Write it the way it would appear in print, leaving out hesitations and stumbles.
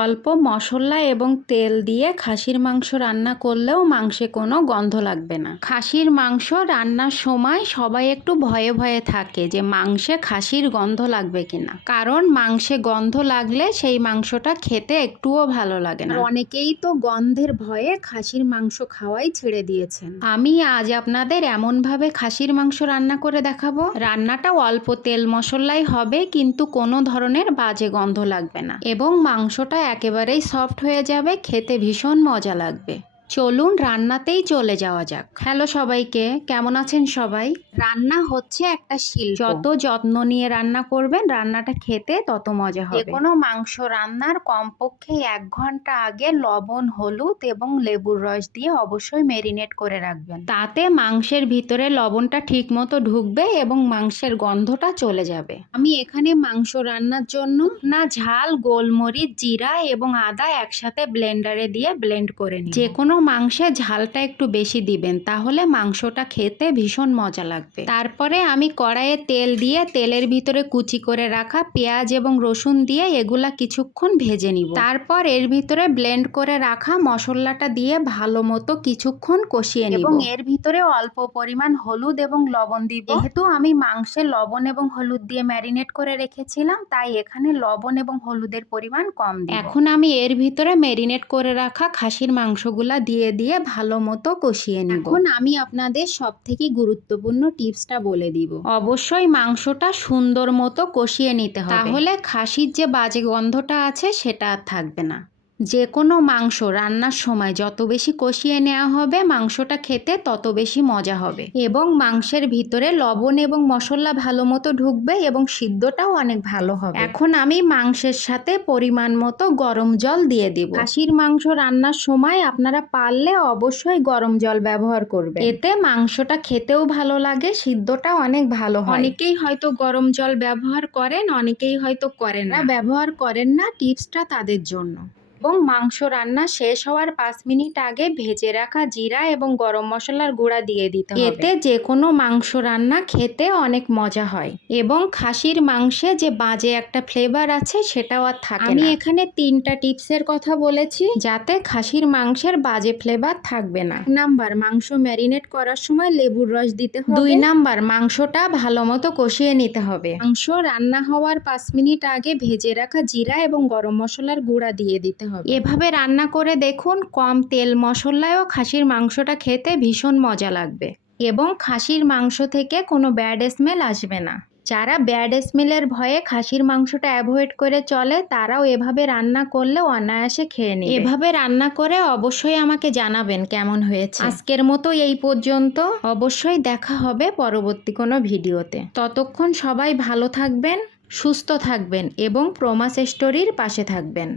অল্প মশলা এবং তেল দিয়ে খাসির মাংস রান্না করলেও মাংসে কোনো গন্ধ লাগবে না। খাসির মাংস রান্নার সময় সবাই একটু ভয়ে ভয়ে থাকে যে মাংসে খাসির গন্ধ লাগবে কিনা, কারণ মাংসে গন্ধ লাগলে সেই মাংসটা খেতে একটুও ভালো লাগে না। অনেকেই তো গন্ধের ভয়ে খাসির মাংস খাওয়াই ছেড়ে দিয়েছেন। আমি আজ আপনাদের এমনভাবে খাসির মাংস রান্না করে দেখাবো, রান্নাটা অল্প তেল মশলাই হবে কিন্তু কোনো ধরনের বাজে গন্ধ লাগবে না এবং মাংসটা একেবারেই সফট হয়ে যাবে, খেতে ভীষণ মজা লাগবে। চলুন রান্নাতেই চলে যাওয়া যাক। হ্যালো সবাইকে, কেমন আছেন সবাই? রান্না হচ্ছে একটা শিল্প, যত যত্ন নিয়ে রান্না করবেন রান্নাটা খেতে তত মজা হবে। যেকোনো মাংস রান্নার কমপক্ষে 1 ঘন্টা আগে লবণ, হলুদ এবং লেবুর রস দিয়ে অবশ্যই ম্যারিনেট করে রাখবেন। তাতে মাংসের ভিতরে লবণটা ঠিক মতো ঢুকবে এবং মাংসের গন্ধটা চলে যাবে। আমি এখানে মাংস রান্নার জন্য ঝাল, গোলমরিচ, জিরা এবং আদা একসাথে ব্লেন্ডারে দিয়ে ব্লেন্ড করে নিই। যেকোনো মাংসে ঝালটা একটু বেশি দিবেন, তাহলে মাংসটা খেতে ভীষণ মজা লাগবে। তারপরে আমি কড়াইয়ে তেল দিয়ে তেলের ভিতরে কুচি করে রাখা পেঁয়াজ এবং রসুন দিয়ে এগুলা কিছুক্ষণ ভেজে নিব। তারপর এর ভিতরে ব্লেন্ড করে রাখা মশলাটা দিয়ে ভালো মতো কিছুক্ষণ কষিয়ে নিব এবং এর ভিতরে অল্প পরিমাণ হলুদ এবং লবণ দিব। যেহেতু আমি মাংসে লবণ এবং হলুদ দিয়ে ম্যারিনেট করে রেখেছিলাম, তাই এখানে লবণ এবং হলুদের পরিমাণ কম দিব। এখন আমি এর ভিতরে ম্যারিনেট করে রাখা খাসির মাংসগুলা দিয়ে ভালো মতো কষিয়ে নিব। এখন আমি আপনাদের সবথেকে গুরুত্বপূর্ণ টিপসটা বলে দিব। অবশ্যই মাংসটা সুন্দর মতো কষিয়ে নিতে হবে, তাহলে খাসির যে বাজে গন্ধটা আছে সেটা আর থাকবে না। যে কোনো মাংস রান্নার সময় যত বেশি কষিয়ে নেওয়া হবে মাংসটা খেতে তত বেশি মজা হবে এবং মাংসের ভিতরে লবণ এবং মশলা ভালো মতো ঢুকবে এবং সিদ্ধটাও অনেক ভালো হবে। এখন আমি মাংসের সাথে পরিমাণ মতো গরম জল দিয়ে দিব। খাসির মাংস রান্নার সময় আপনারা পারলে অবশ্যই গরম জল ব্যবহার করবেন, এতে মাংসটা খেতেও ভালো লাগে, সিদ্ধটাও অনেক ভালো হয়। অনেকেই হয়তো গরম জল ব্যবহার করেন, অনেকেই হয়তো করেন না। ব্যবহার করেন না, টিপসটা তাদের জন্য। এবং মাংস রান্না শেষ হওয়ার 5 মিনিট আগে ভেজে রাখা জিরা এবং গরম মশলার গুঁড়া দিয়ে দিতে হবে। এতে যে কোনো মাংস রান্না খেতে অনেক মজা হয় এবং খাসির মাংসে যে বাজে একটা ফ্লেভার আছে সেটাও আর থাকে না। আমি এখানে 3টা টিপসের কথা বলেছি যাতে খাসির মাংসের বাজে ফ্লেভার থাকবে না। 1 নাম্বার, মাংস ম্যারিনেট করার সময় লেবুর রস দিতে হবে। 2 নাম্বার, মাংসটা ভালো মতো কষিয়ে নিতে হবে। মাংস রান্না হওয়ার 5 মিনিট আগে ভেজে রাখা জিরা এবং গরম মশলার গুঁড়া দিয়ে দিতে হবে। এভাবে রান্না করে দেখুন, কম তেল মশলায়ও খাসির মাংসটা খেতে ভীষণ মজা লাগবে এবং খাসির মাংস থেকে কোনো ব্যাড স্মেল আসবে না। যারা ব্যাড স্মেলের ভয়ে খাসির মাংসটা অ্যাভয়েড করে চলে তারাও এভাবে রান্না করলে অনায়াসে খেয়ে নেবে। এভাবে রান্না করে অবশ্যই আমাকে জানাবেন কেমন হয়েছে। আজকের মতো এই পর্যন্ত, অবশ্যই দেখা হবে পরবর্তী কোনো ভিডিওতে। ততক্ষণ সবাই ভালো থাকবেন, সুস্থ থাকবেন এবং প্রমাস স্টোরির পাশে থাকবেন।